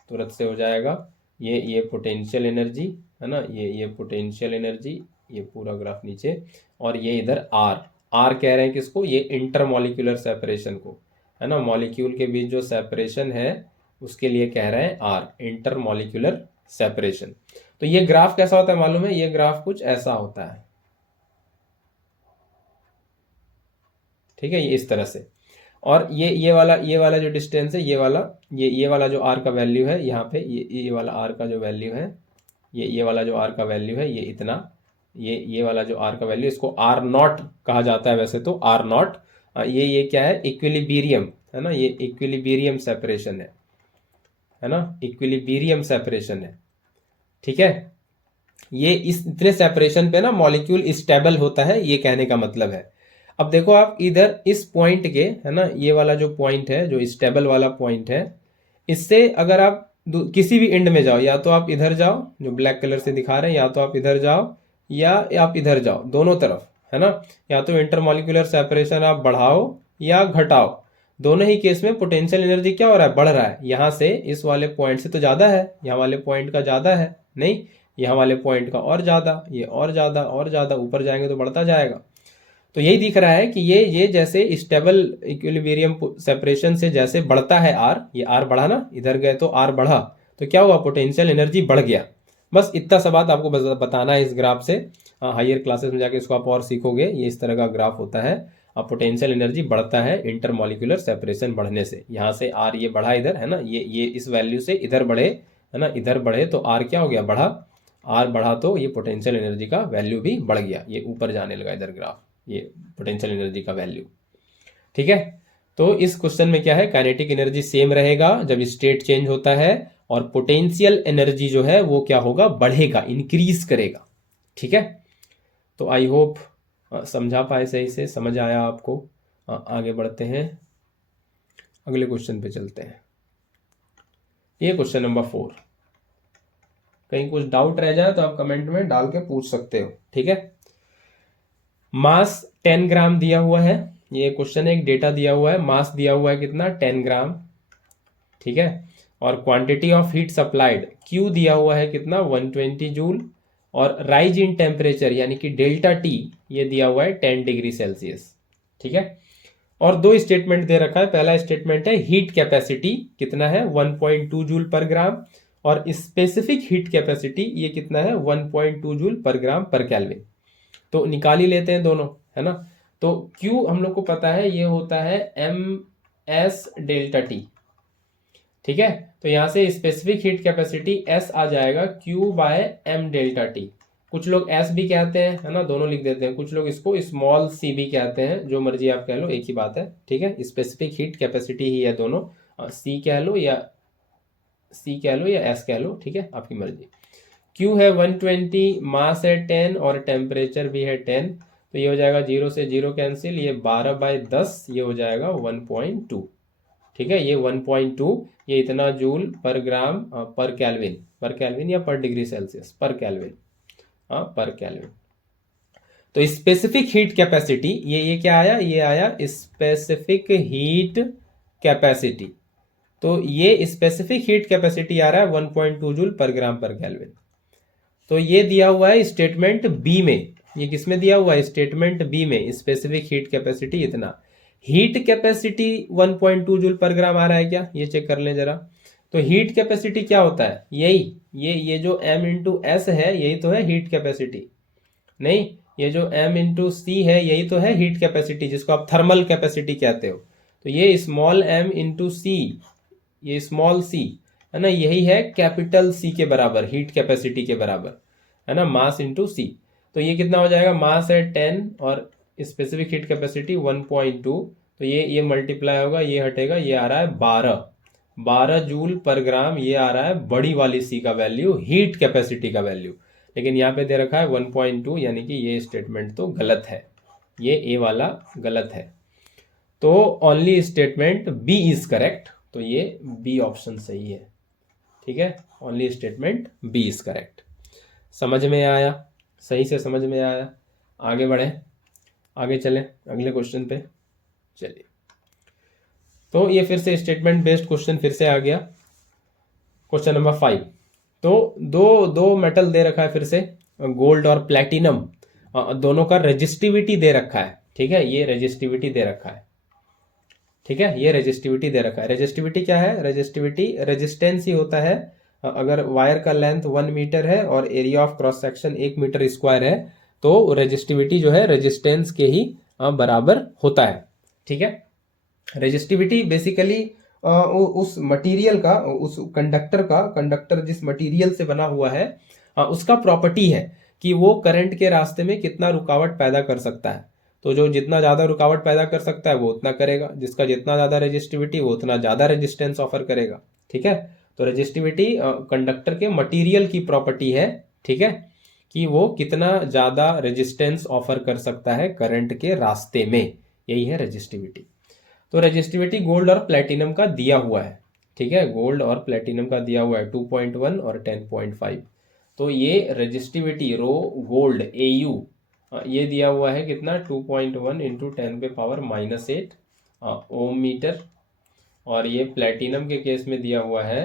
तुरंत से हो जाएगा। ये पोटेंशियल एनर्जी है ना, ये पोटेंशियल एनर्जी, ये पूरा ग्राफ नीचे, और ये इधर आर कह रहे हैं किसको, ये इंटरमॉलिक्यूलर सेपरेशन को, है ना, मॉलिक्यूल के बीच जो सेपरेशन है उसके लिए कह रहे हैं आर, इंटरमॉलिक्यूलर सेपरेशन। तो ये ग्राफ कैसा होता है मालूम है, ये ग्राफ कुछ ऐसा होता है, ठीक है, ये इस तरह से। और ये वाला जो डिस्टेंस है, ये वाला जो आर का वैल्यू है यहाँ पे, ये वाला आर का जो वैल्यू है, ये वाला जो आर का वैल्यू है ये इतना, ये वाला जो आर का वैल्यू, इसको आर नॉट कहा जाता है वैसे तो, आर नॉट। ये क्या है, इक्विलिब्रियम, है ना, ये इक्विलिब्रियम सेपरेशन है ना, इक्विलिब्रियम सेपरेशन है, ठीक है। ये इस इतने सेपरेशन पे ना मॉलिक्यूल स्टेबल होता है, ये कहने का मतलब है। अब देखो आप इधर इस पॉइंट के, है ना, ये वाला जो पॉइंट है, जो स्टेबल वाला पॉइंट है, इससे अगर आप किसी भी एंड में जाओ, या तो आप इधर जाओ जो ब्लैक कलर से दिखा रहे हैं, या तो आप इधर जाओ या आप इधर जाओ, दोनों तरफ, है ना, या तो इंटरमॉलिक्यूलर सेपरेशन आप बढ़ाओ या घटाओ, दोनों ही केस में पोटेंशियल एनर्जी क्या हो रहा है, बढ़ रहा है। यहाँ से इस वाले पॉइंट से तो ज़्यादा है, यहाँ वाले पॉइंट का ज़्यादा है, नहीं, यहाँ वाले पॉइंट का और ज़्यादा, ये और ज़्यादा और ज़्यादा, ऊपर जाएंगे तो बढ़ता जाएगा। तो यही दिख रहा है कि ये जैसे स्टेबल इक्विलिब्रियम सेपरेशन से जैसे बढ़ता है आर, ये आर बढ़ा ना, इधर गए तो आर बढ़ा, तो क्या हुआ, पोटेंशियल एनर्जी बढ़ गया। बस इतना सा बात आपको बताना है इस ग्राफ से। हायर क्लासेस में जाके इसको आप और सीखोगे, ये इस तरह का ग्राफ होता है। अब पोटेंशियल एनर्जी बढ़ता है इंटरमॉलिक्यूलर सेपरेशन बढ़ने से, यहाँ से आर ये बढ़ा इधर, है ना, ये इस वैल्यू से इधर बढ़े, है ना, इधर बढ़े तो आर क्या हो गया, बढ़ा, आर बढ़ा तो ये पोटेंशियल एनर्जी का वैल्यू भी बढ़ गया, ये ऊपर जाने लगा इधर ग्राफ, ये पोटेंशियल एनर्जी का वैल्यू, ठीक है। तो इस क्वेश्चन में क्या है, काइनेटिक एनर्जी सेम रहेगा जब स्टेट चेंज होता है, और पोटेंशियल एनर्जी जो है वो क्या होगा, बढ़ेगा, इंक्रीज करेगा। ठीक है, तो आई होप समझा पाए, सही से समझ आया आपको। आगे बढ़ते हैं, अगले क्वेश्चन पे चलते हैं। ये क्वेश्चन नंबर 4, कहीं कुछ डाउट रह जाए तो आप कमेंट में डाल के पूछ सकते हो। ठीक है, मास 10 ग्राम दिया हुआ है, ये क्वेश्चन एक डेटा दिया हुआ है, मास दिया हुआ है कितना, 10 ग्राम। ठीक है, और quantity of heat supplied Q दिया हुआ है कितना, 120 जूल, और राइज इन टेम्परेचर यानी कि डेल्टा टी ये दिया हुआ है 10 डिग्री सेल्सियस। ठीक है, और दो स्टेटमेंट दे रखा है। पहला स्टेटमेंट है हीट कैपेसिटी कितना है, 1.2 जूल पर ग्राम, और स्पेसिफिक हीट कैपेसिटी ये कितना है, 1.2 जूल पर ग्राम पर केल्विन। तो निकाल ही लेते हैं दोनों, है ना। तो Q हम लोग को पता है ये होता है MS डेल्टा टी। ठीक है, तो यहां से स्पेसिफिक हीट कैपेसिटी S आ जाएगा Q by M delta T. कुछ लोग S भी कहते हैं, है ना, दोनों लिख देते हैं। कुछ लोग इसको स्मॉल c भी कहते हैं, जो मर्जी आप कह लो, एक ही बात है। ठीक है, स्पेसिफिक हीट कैपेसिटी ही है दोनों, C कह लो या S कह लो, ठीक है, आपकी मर्जी। Q है 120, मास है 10 और टेम्परेचर भी है 10, तो ये हो जाएगा 0 से 0 कैंसिल, ये 12/10, ये हो जाएगा 1.2। ठीक है, ये 1.2, ये इतना जूल पर ग्राम पर केल्विन या पर डिग्री सेल्सियस, पर केल्विन, पर केल्विन। तो स्पेसिफिक हीट कैपेसिटी ये क्या आया, ये आया स्पेसिफिक हीट कैपेसिटी। तो ये स्पेसिफिक हीट कैपेसिटी आ रहा है 1.2 जूल पर ग्राम पर केल्विन। तो ये दिया हुआ है स्टेटमेंट बी में, ये किसमें दिया हुआ है, स्टेटमेंट बी में, स्पेसिफिक हीट कैपेसिटी इतना। हीट कैपेसिटी 1.2 जूल पर ग्राम आ रहा है क्या, ये चेक कर लें जरा। तो हीट कैपेसिटी क्या होता है, यही ये जो m इंटू एस है यही तो है हीट कैपेसिटी। नहीं, ये जो m इंटू सी है यही तो है हीट कैपेसिटी, जिसको आप थर्मल कैपेसिटी कहते हो। तो ये स्मॉल m इंटू सी, ये स्मॉल c है ना, यही है कैपिटल C के बराबर, हीट कैपेसिटी के बराबर, है ना, मास इंटू सी। तो ये कितना हो जाएगा, मास है 10 और स्पेसिफिक हीट कैपेसिटी 1.2, तो ये मल्टीप्लाई होगा, ये हटेगा, ये आ रहा है 12 जूल पर ग्राम, ये आ रहा है बड़ी वाली सी का वैल्यू, हीट कैपेसिटी का वैल्यू। लेकिन यहाँ पे दे रखा है 1.2, यानी कि ये स्टेटमेंट तो गलत है, ये ए वाला गलत है। तो only statement B is correct, तो ये बी ऑप्शन सही है। ठीक है, only statement B is correct. समझ में आया, सही से समझ में आया। आगे बढ़े, आगे चलें अगले क्वेश्चन पे। चलिए, तो ये फिर से स्टेटमेंट बेस्ड क्वेश्चन फिर से आ गया, क्वेश्चन नंबर 5। तो दो मेटल दे रखा है फिर से, गोल्ड और प्लेटिनम, दोनों का रेजिस्टिविटी दे रखा है। ठीक है, ये रेजिस्टिविटी दे रखा है। ठीक है, ये रेजिस्टिविटी दे रखा है। रेजिस्टिविटी क्या है, रेजिस्टिविटी रेजिस्टेंस ही होता है। अगर वायर का लेंथ 1 मीटर है और area of cross section 1 metre square है, तो रेजिस्टिविटी जो है रेजिस्टेंस के ही बराबर होता है। ठीक है, रेजिस्टिविटी बेसिकली उस मटेरियल का, उस कंडक्टर जिस मटेरियल से बना हुआ है उसका प्रॉपर्टी है कि वो करंट के रास्ते में कितना रुकावट पैदा कर सकता है। तो जो जितना ज़्यादा रुकावट पैदा कर सकता है वो उतना करेगा, जिसका जितना ज़्यादा रेजिस्टिविटी वो उतना ज़्यादा रेजिस्टेंस ऑफर करेगा। ठीक है, तो रेजिस्टिविटी कंडक्टर के मटेरियल की प्रॉपर्टी है। ठीक है, कि वो कितना ज़्यादा रेजिस्टेंस ऑफर कर सकता है करंट के रास्ते में, यही है रेजिस्टिविटी। तो रेजिस्टिविटी गोल्ड और प्लेटिनम का दिया हुआ है। ठीक है, गोल्ड और प्लेटिनम का दिया हुआ है 2.1 और 10.5। तो ये रेजिस्टिविटी रो गोल्ड AU ये दिया हुआ है कितना, 2.1 इंटू 10⁻⁻8 ओम मीटर, और ये प्लेटिनम के केस में दिया हुआ है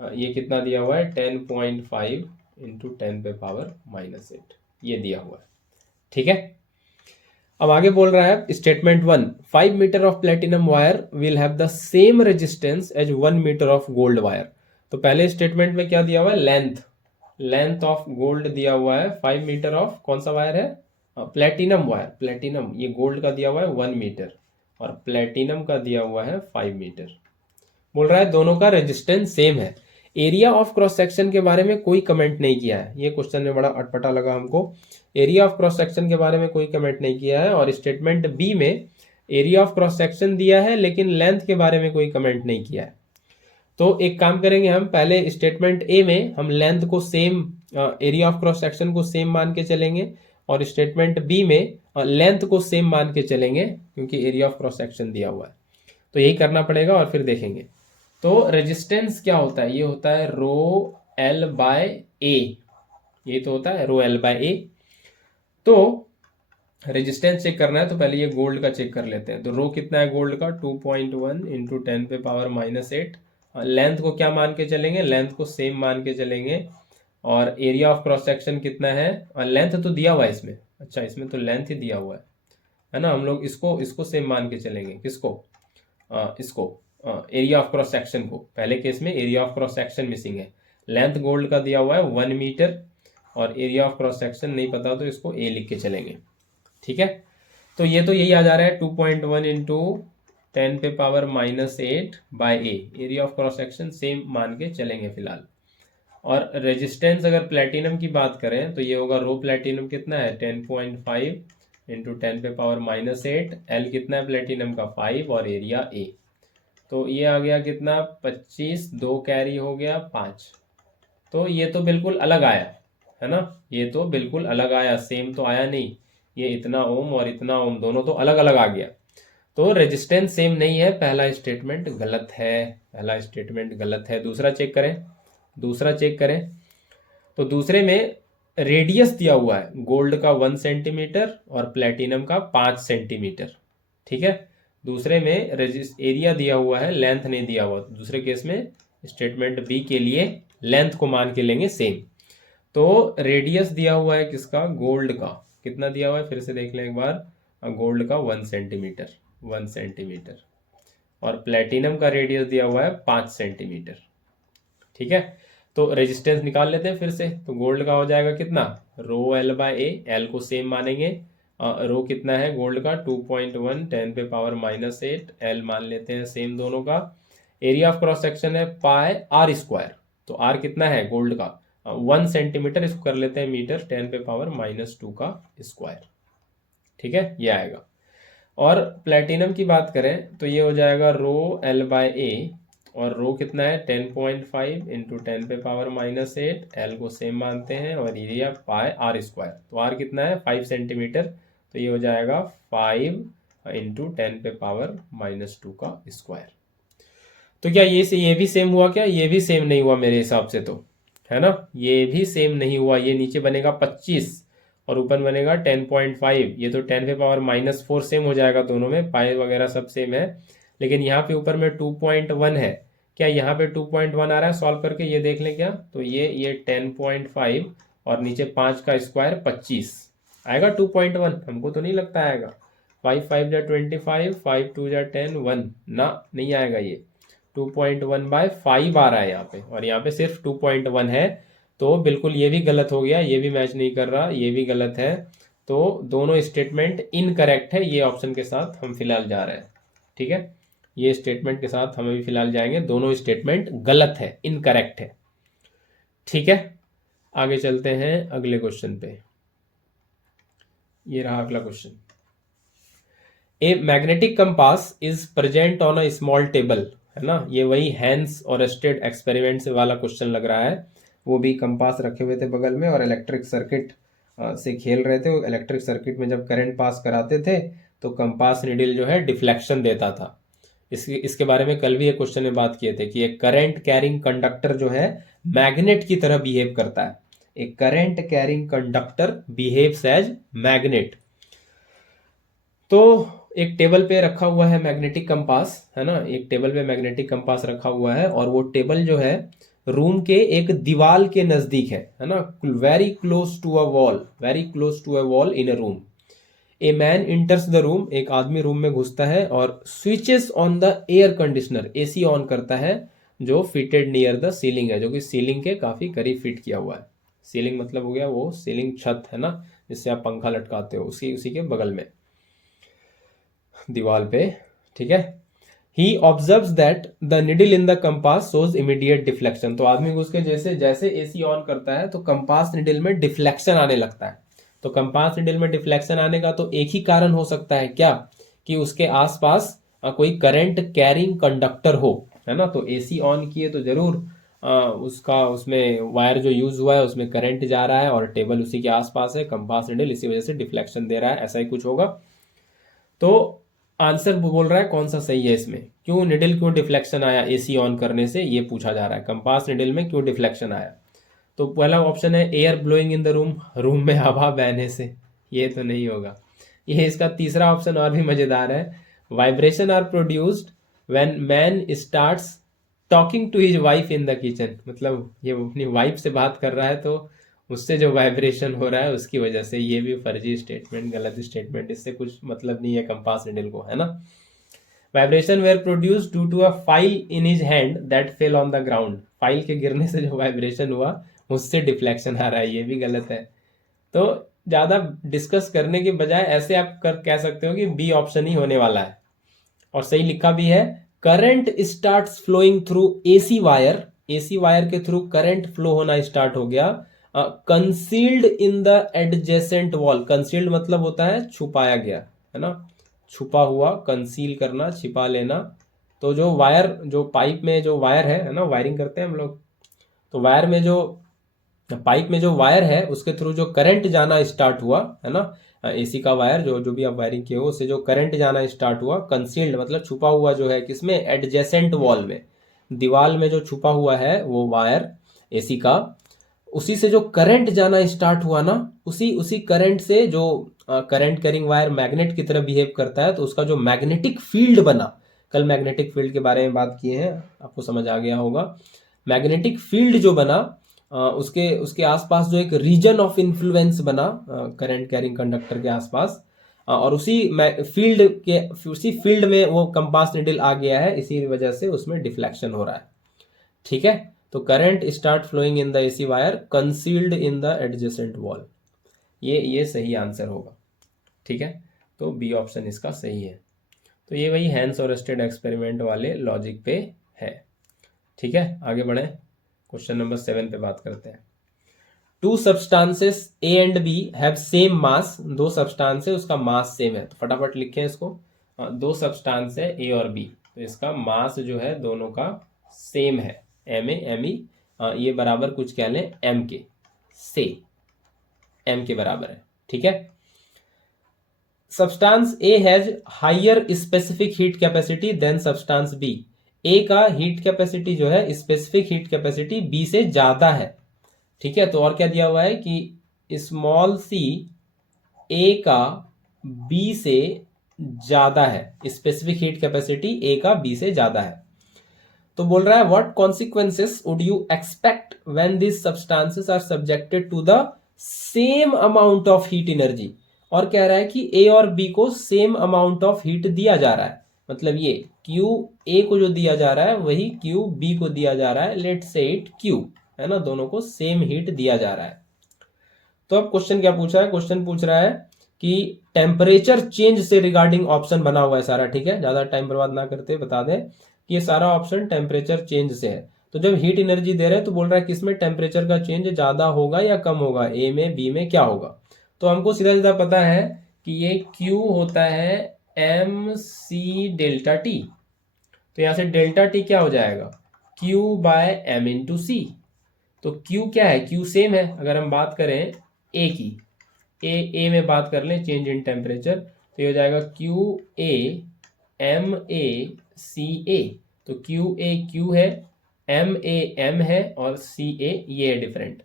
ये कितना दिया हुआ है, 10.5 इंटू 10⁻⁻8 ये दिया हुआ है। ठीक है, अब आगे बोल रहा है statement 1, 5 metre of platinum wire will have the same resistance as 1 metre of gold wire. तो पहले स्टेटमेंट में क्या दिया हुआ है, लेंथ ऑफ गोल्ड दिया हुआ है 5 मीटर ऑफ कौन सा वायर है, प्लेटिनम वायर। प्लेटिनम ये गोल्ड का दिया हुआ है 1 मीटर और प्लेटिनम का दिया हुआ है 5 मीटर। बोल रहा है दोनों का रेजिस्टेंस सेम है। एरिया ऑफ क्रॉस सेक्शन के बारे में कोई कमेंट नहीं किया है, ये क्वेश्चन में बड़ा अटपटा लगा हमको। एरिया ऑफ क्रॉस सेक्शन के बारे में कोई कमेंट नहीं किया है, और स्टेटमेंट बी में एरिया ऑफ क्रॉस सेक्शन दिया है लेकिन लेंथ के बारे में कोई कमेंट नहीं किया है। तो एक काम करेंगे, हम पहले स्टेटमेंट ए में हम लेंथ को same, area of cross section को सेम मान के चलेंगे, और स्टेटमेंट बी में लेंथ को सेम मान के चलेंगे क्योंकि एरिया ऑफ क्रॉस सेक्शन दिया हुआ है। तो यही करना पड़ेगा और फिर देखेंगे। तो रेजिस्टेंस क्या होता है, ये होता है रो एल बाय ए, ये तो होता है रो एल बाय ए। तो रेजिस्टेंस चेक करना है तो पहले ये गोल्ड का चेक कर लेते हैं। तो रो कितना है गोल्ड का, 2.1 इंटू 10⁻⁸। लेंथ को क्या मान के चलेंगे, लेंथ को सेम मान के चलेंगे। और एरिया ऑफ क्रॉस सेक्शन कितना है, लेंथ तो दिया हुआ है इसमें, अच्छा इसमें तो लेंथ ही दिया हुआ है ना। हम लोग इसको इसको सेम मान के चलेंगे, किसको, इसको एरिया ऑफ क्रॉस सेक्शन को। पहले केस में area of cross section missing है, लेंथ गोल्ड का दिया हुआ है 1 मीटर, और एरिया ऑफ क्रॉस सेक्शन नहीं पता तो इसको ए लिख के चलेंगे, ठीक है। तो ये तो यही आ जा रहा है 2.1 into 10⁻⁸ by A, area of cross section same मान के चलेंगे फिलहाल। और रेजिस्टेंस अगर प्लेटिनम की बात करें तो ये होगा रो प्लेटिनम कितना है 10.5 इंटू 10⁻⁸, एल कितना है प्लेटिनम का 5, और एरिया ए। तो ये आ गया कितना 25, 2 कैरी हो गया 5। तो ये तो बिल्कुल अलग आया है ना, ये तो बिल्कुल अलग आया, सेम तो आया नहीं। ये इतना ओम और इतना ओम दोनों तो अलग अलग आ गया। तो रेजिस्टेंस सेम नहीं है, पहला स्टेटमेंट गलत है, पहला स्टेटमेंट गलत है। दूसरा चेक करें, दूसरा चेक करें। तो दूसरे में रेडियस दिया हुआ है गोल्ड का 1 सेंटीमीटर और प्लेटिनम का 5 सेंटीमीटर, ठीक है। दूसरे में एरिया दिया हुआ है, लेंथ नहीं दिया हुआ। दूसरे केस में स्टेटमेंट बी के लिए लेंथ को मान के लेंगे सेम। तो रेडियस दिया हुआ है किसका, गोल्ड का, कितना दिया हुआ है फिर से देख लें एक बार, गोल्ड का 1 सेंटीमीटर, 1 सेंटीमीटर, और प्लेटिनम का रेडियस दिया हुआ है 5 सेंटीमीटर, ठीक है। तो रेजिस्टेंस निकाल लेते हैं फिर से। तो गोल्ड का हो जाएगा कितना, rho L by A, L को सेम मानेंगे। रो कितना है गोल्ड का 2.1 10⁻⁸, एल मान लेते हैं सेम दोनों का। एरिया ऑफ क्रॉस सेक्शन है पाई आर स्क्वायर, तो आर कितना है गोल्ड का 1 सेंटीमीटर, इसको कर लेते हैं मीटर, 10⁻⁻2 का स्क्वायर, ठीक है, ये आएगा। और प्लेटिनम की बात करें तो ये हो जाएगा रो एल बाय ए, और रो कितना है 10.5 इंटू 10⁻⁸, एल को सेम मानते हैं, और एरिया पाई आर स्क्वायर। तो आर कितना है 5 सेंटीमीटर, तो ये हो जाएगा 5 इंटू 10⁻⁻2 का स्क्वायर। तो क्या ये भी सेम हुआ क्या, ये भी सेम नहीं हुआ मेरे हिसाब से, तो है ना, ये भी सेम नहीं हुआ। ये नीचे बनेगा 25 और ऊपर बनेगा 10.5, ये तो 10⁻⁻4 सेम हो जाएगा दोनों में, पाई वगैरह सब सेम है। लेकिन यहाँ पे ऊपर में 2.1 है, क्या यहाँ पे 2.1 आ रहा है सॉल्व करके, ये देख लें क्या। तो ये 10.5 और नीचे 5 का स्क्वायर 25 आएगा 2.1, हमको तो नहीं लगता आएगा। 5 5 जा 25, 5 2 जा 10, 1 ना, नहीं आएगा। ये 2.1/5 आ रहा है यहाँ पे, और यहाँ पे सिर्फ 2.1 है। तो बिल्कुल ये भी गलत हो गया, ये भी मैच नहीं कर रहा, ये भी गलत है। तो दोनों स्टेटमेंट इनकरेक्ट है, ये ऑप्शन के साथ हम फिलहाल जा रहे हैं, ठीक है। ये स्टेटमेंट के साथ हम अभी फिलहाल जाएंगे, दोनों स्टेटमेंट गलत है, इनकरेक्ट है, ठीक है। आगे चलते हैं अगले क्वेश्चन पे। ये रहा अगला question. A magnetic compass is present on a small table, है ना। ये वही हैंस और एस्टेड एक्सपेरिमेंट से वाला क्वेश्चन लग रहा है। वो भी कंपास रखे हुए थे बगल में और इलेक्ट्रिक सर्किट से खेल रहे थे। वो इलेक्ट्रिक सर्किट में जब करंट पास कराते थे तो कंपास निडल जो है डिफ्लेक्शन देता था। इसके बारे में कल भी एक क्वेश्चन में बात किए थे कि एक करंट कैरिंग कंडक्टर जो है मैग्नेट की तरह बिहेव करता है। एक current carrying conductor behaves as magnet. तो एक टेबल पे रखा हुआ है मैग्नेटिक कंपास, है ना, एक टेबल पे मैग्नेटिक कंपास रखा हुआ है, और वो टेबल जो है रूम के एक दीवार के नजदीक है ना, very close to a wall, very close to a wall in a room. A man enters the room, एक आदमी रूम में घुसता है और switches on the air conditioner, AC on करता है, जो फिटेड नियर द सीलिंग है, जो कि सीलिंग के काफी करीब फिट किया हुआ है। सीलिंग मतलब हो गया वो सीलिंग छत, है ना, जिससे आप पंखा लटकाते हो, उसी के बगल में दीवार पे, ठीक है। He observes that the needle in the compass shows immediate deflection. तो आदमी घुस के जैसे जैसे एसी ऑन करता है तो कंपास निडल में डिफ्लेक्शन आने लगता है। तो कंपास निडल में डिफ्लेक्शन आने का तो एक ही कारण हो सकता है, क्या, कि उसके आसपास कोई करंट कैरिंग कंडक्टर हो, है ना। तो एसी ऑन किए तो जरूर उसका उसमें वायर जो यूज हुआ है उसमें करंट जा रहा है और टेबल उसी के आसपास है, कंपास निडल इसी वजह से डिफ्लेक्शन दे रहा है, ऐसा ही कुछ होगा। तो आंसर बोल रहा है कौन सा सही है इसमें, क्यों निडल क्यों डिफ्लेक्शन आया एसी ऑन करने से, ये पूछा जा रहा है, कंपास निडल में क्यों डिफ्लेक्शन आया। तो पहला ऑप्शन है air blowing in the room, room में हवा बहने से, ये तो नहीं होगा। ये इसका तीसरा ऑप्शन और भी मजेदार है, vibration are produced when man starts talking to his wife in the kitchen, मतलब ये अपनी वाइफ से बात कर रहा है तो उससे जो वाइब्रेशन हो रहा है उसकी वजह से। ये भी फर्जी स्टेटमेंट, गलत स्टेटमेंट, इससे कुछ मतलब नहीं है कंपास निडल को, है ना। Vibration were produced due to a file in his hand that fell on the ground, file के गिरने से जो वाइब्रेशन हुआ उससे डिफ्लेक्शन आ रहा है, ये भी गलत है। तो ज्यादा डिस्कस करने के बजाय ऐसे आप कह सकते हो कि बी ऑप्शन ही होने वाला है, और सही लिखा भी है। Current starts flowing through AC wire, AC wire के थ्रू करंट फ्लो होना स्टार्ट हो गया, concealed in the adjacent wall, concealed मतलब होता है छुपाया गया, है ना, छुपा हुआ, कंसील करना, छिपा लेना। तो जो वायर, जो पाइप में जो वायर है ना, वायरिंग करते हैं हम लोग, तो वायर में जो पाइप में जो वायर है उसके थ्रू जो करंट जाना स्टार्ट हुआ, है ना, एसी का वायर जो जो भी आप वायरिंग किए हो उससे जो करंट जाना स्टार्ट हुआ, कंसील्ड मतलब छुपा हुआ जो है किसमें, एडजेसेंट वॉल में, दीवार में जो छुपा हुआ है वो वायर एसी का, उसी से जो करंट जाना स्टार्ट हुआ ना, उसी उसी करंट से जो करंट कैरिंग वायर मैग्नेट की तरह बिहेव करता है, तो उसका जो मैग्नेटिक फील्ड बना, कल मैग्नेटिक फील्ड के बारे में बात किए हैं, आपको समझ आ गया होगा। मैग्नेटिक फील्ड जो बना उसके उसके आसपास जो एक रीजन ऑफ इन्फ्लुएंस बना करंट कैरिंग कंडक्टर के आसपास, और उसी फील्ड में वो कंपास निडल आ गया है, इसी वजह से उसमें डिफ्लेक्शन हो रहा है। ठीक है, तो current start flowing in the AC wire concealed in the adjacent wall, ये सही आंसर होगा। ठीक है, तो बी ऑप्शन इसका सही है। तो ये वही हैंस और स्टेड एक्सपेरिमेंट वाले लॉजिक पे है। ठीक है, आगे बढ़े, क्वेश्चन नंबर 7 पे बात करते हैं। Two substances A and B have same mass, दो सब्सटेंस है उसका मास सेम है, तो फटाफट लिखें इसको। दो सब्सटेंस है ए और बी, तो इसका मास जो है दोनों का सेम है, एम ए एम ई, ये बराबर कुछ कह लें एम के, से एम के बराबर है। ठीक है, substance A has higher specific heat capacity than substance B, A का हीट कैपेसिटी जो है स्पेसिफिक हीट कैपेसिटी बी से ज्यादा है। ठीक है, तो और क्या दिया हुआ है कि स्मॉल सी ए का बी से ज्यादा है, स्पेसिफिक हीट कैपेसिटी ए का बी से ज्यादा है। तो बोल रहा है what consequences would you expect when this substances are subjected to the same amount of heat energy, और कह रहा है कि ए और बी को सेम अमाउंट ऑफ हीट दिया जा रहा है, मतलब ये क्यू ए को जो दिया जा रहा है वही क्यू बी को दिया जा रहा है, लेट से इट क्यू, है ना, दोनों को सेम हीट दिया जा रहा है। तो अब क्वेश्चन क्या पूछा है, क्वेश्चन पूछ रहा है कि टेम्परेचर चेंज से रिगार्डिंग ऑप्शन बना हुआ है सारा। ठीक है, ज्यादा टाइम बर्बाद ना करते बता दें कि ये सारा ऑप्शन टेम्परेचर चेंज से है। तो जब हीट एनर्जी दे रहे हैं तो बोल रहा है किसमें टेम्परेचर का चेंज ज्यादा होगा या कम होगा, ए में बी में क्या होगा। तो हमको सीधा सीधा पता है कि ये क्यू होता है एम सी डेल्टा टी, तो यहां से डेल्टा टी क्या हो जाएगा, क्यू बाय एम इंटू सी। तो क्यू क्या है, क्यू सेम है, अगर हम बात करें ए की, ए में बात कर लें चेंज इन टेम्परेचर, तो ये हो जाएगा क्यू ए एम ए सी ए, तो क्यू ए क्यू है, एम ए एम है और सी ए ये है डिफरेंट।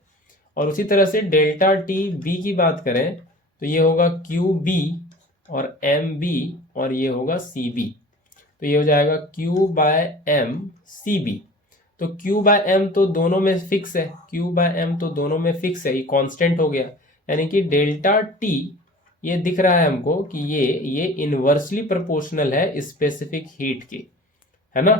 और उसी तरह से डेल्टा टी बी की बात करें तो ये होगा क्यू बी और एम बी और ये होगा सी बी, तो ये हो जाएगा Q by M C B. तो क्यू बाय एम तो दोनों में फिक्स है, क्यू बाय एम तो दोनों में फिक्स है, ये कांस्टेंट हो गया, यानी कि डेल्टा टी ये दिख रहा है हमको कि ये इनवर्सली प्रोपोर्शनल है स्पेसिफिक हीट के, है ना।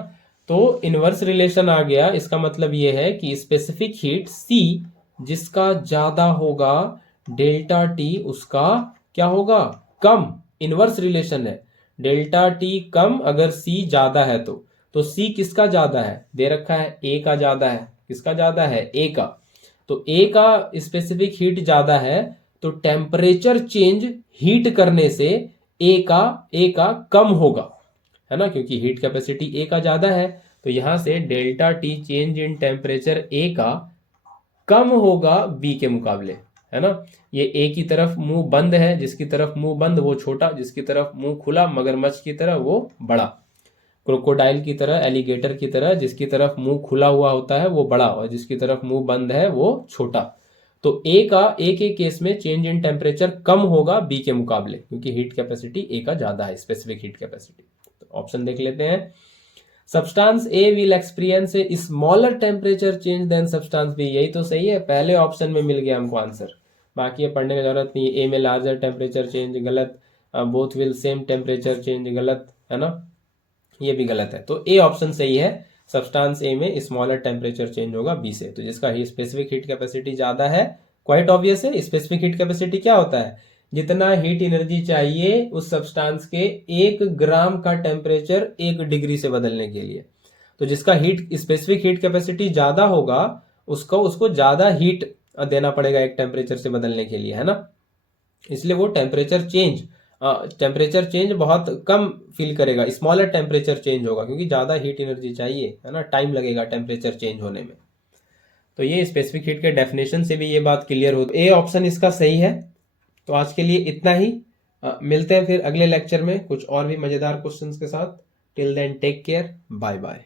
तो इनवर्स रिलेशन आ गया, इसका मतलब ये है कि स्पेसिफिक हीट सी जिसका ज्यादा होगा डेल्टा टी उसका क्या होगा, कम, इनवर्स रिलेशन है, डेल्टा टी कम अगर सी ज्यादा है तो सी किसका ज्यादा है, दे रखा है ए का ज्यादा है, किसका ज्यादा है, ए का, तो ए का स्पेसिफिक हीट ज्यादा है, तो टेम्परेचर चेंज हीट करने से ए का कम होगा, है ना, क्योंकि हीट कैपेसिटी ए का ज्यादा है, तो यहाँ से delta T change in temperature A का कम होगा बी के मुकाबले, है ना। ये ए की तरफ मुंह बंद है, जिसकी तरफ मुंह बंद वो छोटा, जिसकी तरफ मुंह खुला मगरमच्छ की तरह वो बड़ा, क्रोकोडाइल की तरह, एलिगेटर की तरह, जिसकी तरफ मुंह खुला हुआ होता है वो बड़ा और जिसकी तरफ मुंह बंद है वो छोटा। तो ए के केस में चेंज इन टेम्परेचर कम होगा बी के मुकाबले, क्योंकि हीट कैपेसिटी ए का ज्यादा है, स्पेसिफिक हीट कैपेसिटी। तो ऑप्शन देख लेते हैं। Substance A will experience a smaller temperature change than substance B, यही तो सही है, पहले ऑप्शन में मिल गया हमको आंसर, बाकी ये पढ़ने की जरूरत नहीं। ए में लार्जर टेम्परेचर चेंज गलत, both will same temperature change गलत, है ना, ये भी गलत है। तो ए ऑप्शन सही है, सब्सटेंस ए में स्मॉलर टेम्परेचर चेंज होगा बी से। तो जिसका ही स्पेसिफिक हीट कैपेसिटी ज्यादा है, क्वाइट ऑब्वियस है। स्पेसिफिक हीट कैपेसिटी क्या होता है, जितना हीट एनर्जी चाहिए उस सब्सटेंस के 1 ग्राम का टेम्परेचर 1 डिग्री से बदलने के लिए। तो जिसका हीट स्पेसिफिक हीट कैपेसिटी ज्यादा होगा उसको ज्यादा हीट देना पड़ेगा एक टेम्परेचर से बदलने के लिए, है ना। इसलिए वो टेम्परेचर चेंज बहुत कम फील करेगा, स्मॉलर टेम्परेचर चेंज होगा, क्योंकि ज्यादा हीट एनर्जी चाहिए, है ना, टाइम लगेगा टेम्परेचर चेंज होने में। तो ये स्पेसिफिक हीट के डेफिनेशन से भी ये बात क्लियर हो। ए ऑप्शन इसका सही है। तो आज के लिए इतना ही, मिलते हैं फिर अगले लेक्चर में कुछ और भी मजेदार क्वेश्चंस के साथ। Till then take care, bye bye.